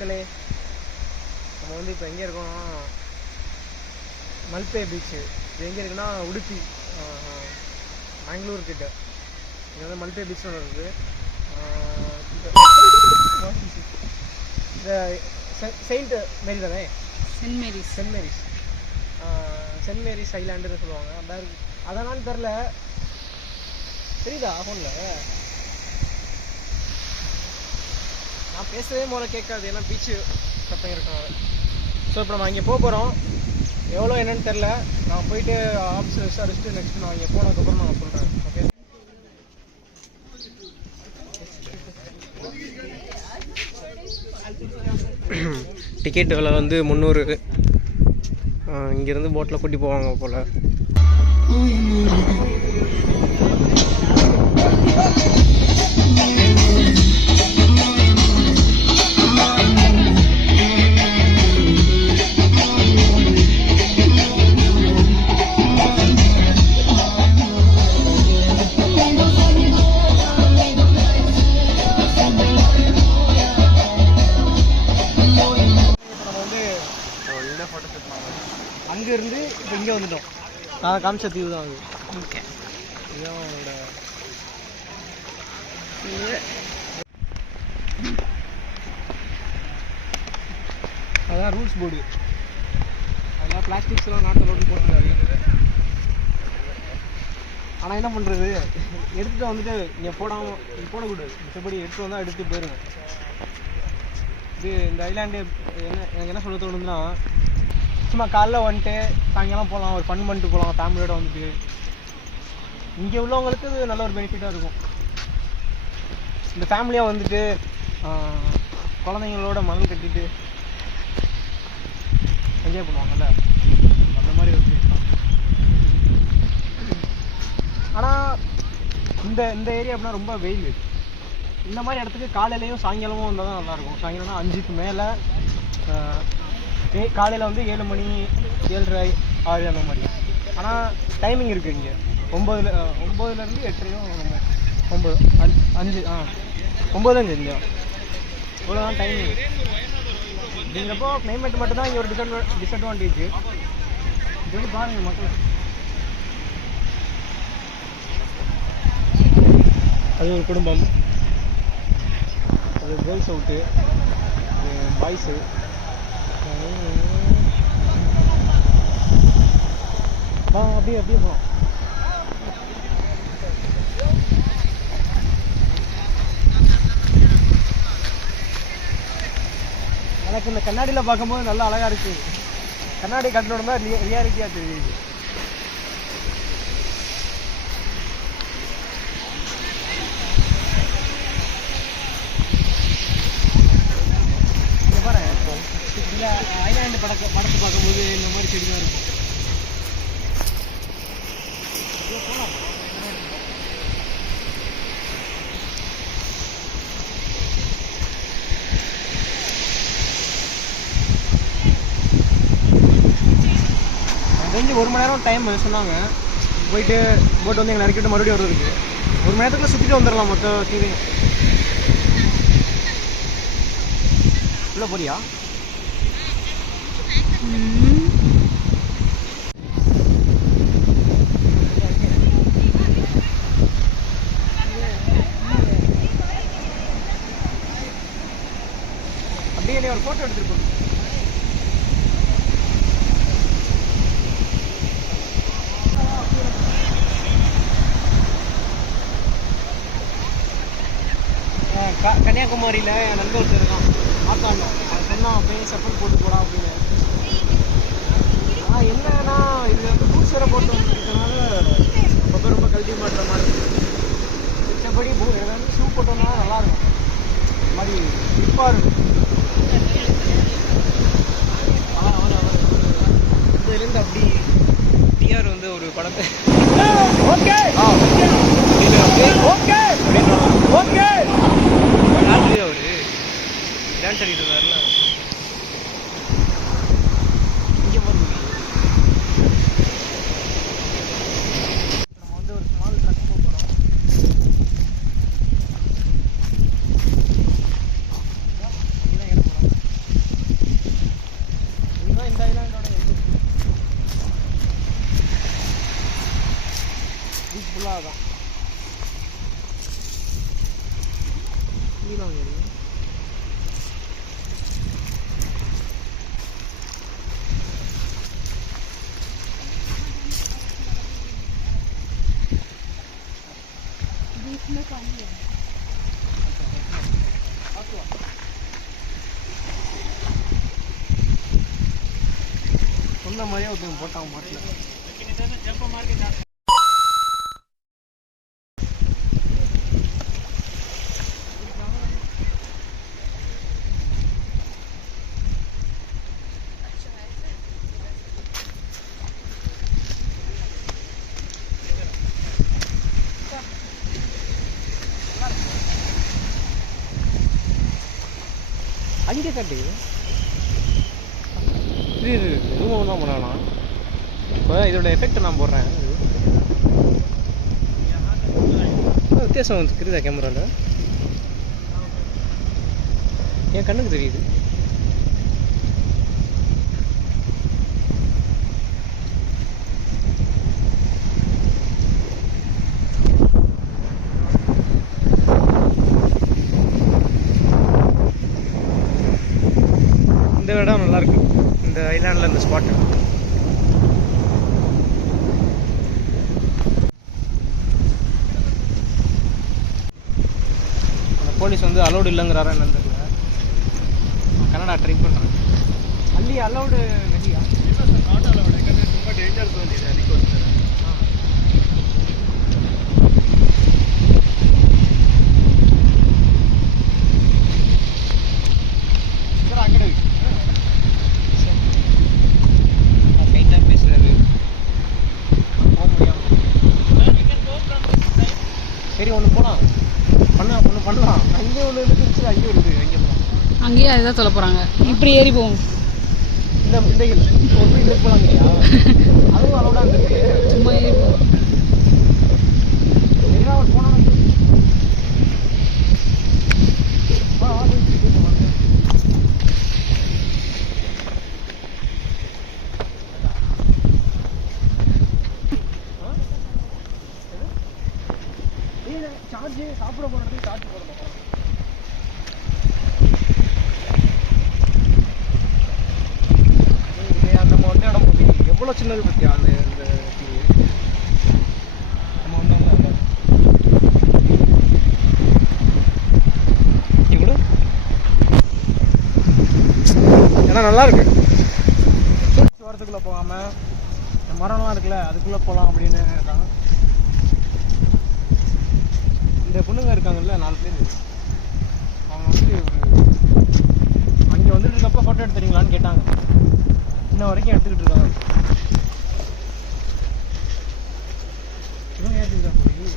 மக்களே, நம்ம வந்து இப்போ எங்கே இருக்கோம்? மல்பே பீச்சு. இது எங்கே இருக்குன்னா உடுப்பி, பெங்களூர் கிட்ட. இங்கே வந்து மல்பே பீச் ஒன்று இருக்குது. இந்த செயின்ட் மேரி தானே? சென்ட் மேரிஸ் ஐலாண்டுன்னு சொல்லுவாங்க. அந்த அதனான்னு தெரில, தெரியுதா ஃபோனில்? நான் பேசவே போல கேட்காது, ஏன்னா பீச்சு சத்தம் இருக்கனால. ஸோ இப்போ நம்ம அங்கே போக போகிறோம். எவ்வளோ என்னன்னு தெரில. நான் போயிட்டு ஆஃபீஸில் விசாரிச்சுட்டு நெக்ஸ்ட்டு நான் இங்கே போனதுக்கப்புறம் நான் சொல்கிறேன். ஓகே, டிக்கெட் விலை வந்து 300. இங்கேருந்து போட்டில் கூட்டி போவாங்க போல். அங்கேருந்து இப்போ இங்கே வந்துட்டோம். நான் காமிச்ச தீவு தான் அது. ஓகே, அதான் ரூல்ஸ் போர்டு. அதெல்லாம் பிளாஸ்டிக்ஸ்லாம் நாட்டு ரோடு போட்டுருக்காங்க. ஆனால் என்ன பண்ணுறது, எடுத்துகிட்டு வந்துட்டு இங்கே போடக்கூடாது. மிச்சப்படி எடுத்துகிட்டு வந்தால் எடுத்துகிட்டு போயிடுங்க. இது இந்த ஐலாண்டு எனக்கு என்ன சொல்ல தோணுதுன்னா, சும்மா காலைல வந்துட்டு சாயங்காலம் போகலாம், ஒரு ஃபன் பண்ணிட்டு போகலாம் ஃபேமிலியோடு வந்துட்டு. இங்கே உள்ளவங்களுக்கு இது நல்ல ஒரு பெனிஃபிட்டாக இருக்கும். இந்த ஃபேமிலியாக வந்துட்டு குழந்தைங்களோட மணல் கட்டிட்டு என்ஜாய் பண்ணுவாங்கல்ல, அந்த மாதிரி ஒரு பிளேஸ் தான். ஆனால் இந்த ஏரியா அப்படின்னா ரொம்ப வெயில். இந்த மாதிரி இடத்துக்கு காலையிலையும் சாயங்காலமும் வந்தால் தான் நல்லாயிருக்கும். சாயங்காலம்னா 5க்கு மேலே. காலையில் வந்து 7 மணி, 7:30, 6 அந்த மாதிரி. ஆனால் டைமிங் இருக்குது இங்கே 9லேருந்து 8:30 9 5 9 இங்கே இவ்வளோதான் டைமிங். அப்படிங்கிறப்போ கிளைமேட் மட்டும்தான் இங்கே ஒரு டிஸ்அட்வான்டேஜ். இது வந்து பாருங்கள் மக்கள், அது ஒரு குடும்பம், அது கேர்ள்ஸ் அவுட்டு, பாய்ஸு. அப்படியே போகலாம். எனக்கு இந்த கண்ணாடியில் பார்க்கும்போது நல்லா அழகாக இருக்குது. கண்ணாடி கட்டணோட தான் ரியாலிட்டியாக தெரியுது. இங்கே பாரு, இந்த ஐலாண்டு படத்தை பார்க்கும்போது இந்த மாதிரி செடி தான் இருக்கும். தெரிஞ்சு 1 மணி நேரம் டைம் சொன்னாங்க. போயிட்டு போட்டு வந்து எங்களை இறக்கிட்டு மறுபடியும் வருவதுக்கு 1 மணி நேரத்துக்குள்ள சுற்றிட்டு வந்துடலாம் மொத்த தீவையும். உள்ள போறியா? அப்படியே ஒரு ஃபோட்டோ எடுத்துட்டு போகணும். கன்னியாகுமரியில் என் நண்பர் இருக்கான், மாத்தாண்ட. அது சொன்னான், போய் செப்பல் போட்டு போடான் அப்படின்னு. ஆனால் என்னன்னா, இதில் வந்து பூட்ஸ் வேறு போட்டு வந்துருக்கனால ரொம்ப கழட்டி மாட்டுற மாதிரி. மிச்சப்படி ஏதாவது ஷூ போட்டோம்னா நல்லாயிருக்கும். இந்த மாதிரி ஸ்லிப்பாக இருக்கும். இதுலேருந்து அப்படி டிஆர் வந்து ஒரு படத்தை ஓகே ஓகே ஓகே அவரு டான்ஸ் ஆடிட்டு இருந்தாருல. இங்கே போகிறது நம்ம வந்து ஒரு ஸ்மால் ட்ரக் போக போகிறோம். இங்கே தான் ஏற போகிறோம். பீச் ஃபுல்லாக தான் நீலாங்கேரி. बीच में पानी है. சொன்ன மாதிரியே ஒருத்தவங்க போட்டான் மாட்டில். அங்கே கட்டி இது ரூம் தான் பண்ணலாம். இப்போ இதோட எஃபெக்ட் நான் போடுறேன். வித்தியாசம் வந்து தெரியுதா கேமராவில்? என் கண்ணுக்கு தெரியுது. இந்த இடம் நல்லாயிருக்கு, இந்த ஐலாண்டில் இந்த ஸ்பாட்டு. அந்த போலீஸ் வந்து அலௌடு இல்லைங்கிறாரா என்னன்னு தெரியல. கன்னடா ட்ரை பண்ணுறேன். ಅಲ್ಲಿ ಅಲೌಡ್ ನದಿಯಾ? ಇಲ್ಲ ಸರ್, ನಾಟ್ ಅಲೌಡ್. ಯಾಕಂದರೆ ತುಂಬ ಡೇಂಜರ್ ಝೋನ್ ಇದೆ, ಅದಕ್ಕೋಸ್ಕರ. ಸರ್ ಆ ಕಡೆ கைட்டாக பேசுகிறாரு. போக முடியாமல். சரி ஒன்று போகலாம், ஒன்று பண்ணலாம். அங்கே ஒன்று இருந்துச்சு, அங்கே இருக்குது. அங்கே போகலாம். அங்கேயே அதுதான் சொல்ல போகிறாங்க. இப்படி ஏறி போவோம். இந்த ஒன்று இந்த போகலாம் இல்லையா? அதுவும் அலௌடாக இருந்துருக்கு. சும்மா ஏறி போவோம். என்ன அவர் போனால் சார்ஜ் சாப்பிட போகிறதுக்கு சார்ஜ் போடணும். நம்ம வந்து இடம் போட்டி எவ்வளோ சின்னது பற்றியா அந்த இந்த நம்ம வந்து இவ்வளோ ஏன்னா நல்லாயிருக்கு. வரத்துக்குள்ளே போகாமல் இந்த மரம்லாம் இருக்குல்ல, அதுக்குள்ளே போகலாம் அப்படின்னு தான். இந்த பொண்ணுங்க இருக்காங்கல்ல, 4 பேர். அவங்க வந்து அங்கே வந்துட்டு இருக்கப்போ ஃபோட்டோ எடுத்துறீங்களான்னு கேட்டாங்க. இன்ன வரைக்கும் எடுத்துக்கிட்டு இருக்காங்க. இவங்க ஏற்றுக்கிட்டா போய்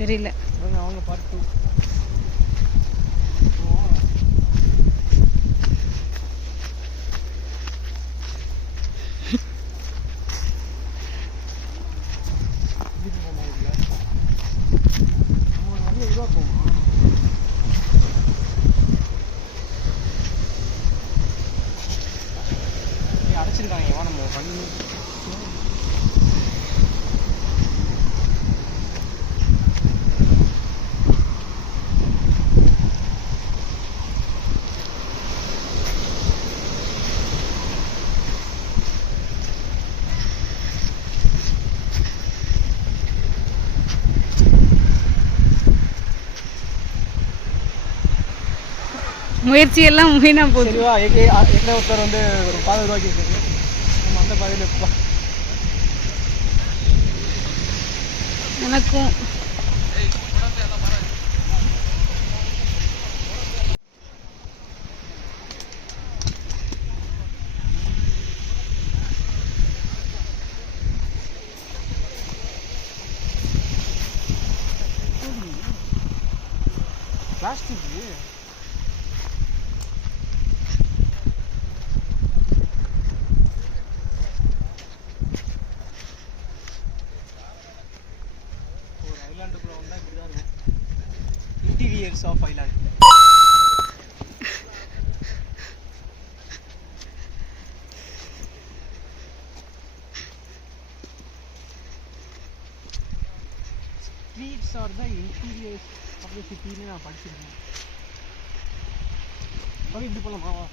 தெரியல. இவங்க அவங்க பார்ட் 2. அடைச்சிருக்காங்க. வா நம்ம பண்ணி முயற்சி எல்லாம் வீணா போகுது. சரிவா. ஏற்கனவே ஒருத்தர் வந்து ஒரு பாதை உருவாக்கி இருக்காரு. நம்ம அந்த பாதையில் இப்போ எனக்கும் பிளாஸ்டிக் ஐலாண்டுக்குள்ள வந்தால் இப்படி தான் இருக்கும். Interiors of island. Streets are the interiors of the சிட்டின்னு நான் படிச்சிருக்கேன். அப்போ இப்படி போகலாமா?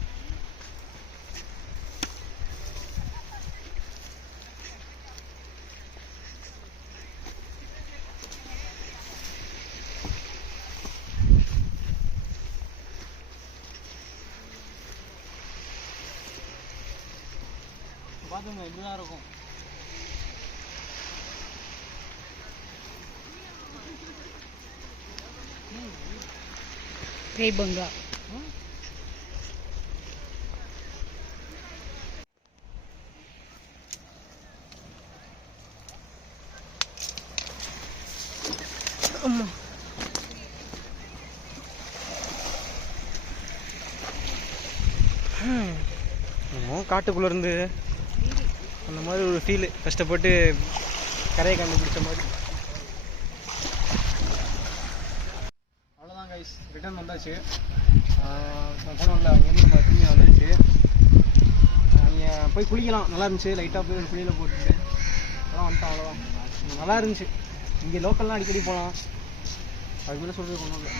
பார்த்துங்க இப்படி தான் இருக்கும். பேய் பங்கா. அம்மா காட்டுக்குள்ளே இருந்து அந்த மாதிரி ஒரு ஃபீலு, கஷ்டப்பட்டு கரையை கண்டுபிடிச்ச மாதிரி. அவ்வளோதான் கைஸ், ரிட்டர்ன் வந்தாச்சு. போனோம்ல அங்கேருந்து நம்ம திரும்பி வந்துச்சு. நீங்கள் போய் குளிக்கலாம், நல்லா இருந்துச்சு. லைட்டாக போய் ஒரு குளியில் போட்டுட்டு அதான் வந்துட்டோம். அவ்வளோதான், நல்லா இருந்துச்சு. இங்கே லோக்கல்லாம் அடிக்கடி போகலாம், அதுக்கு மேலே சொல்கிறது ஒன்றும் இல்லை.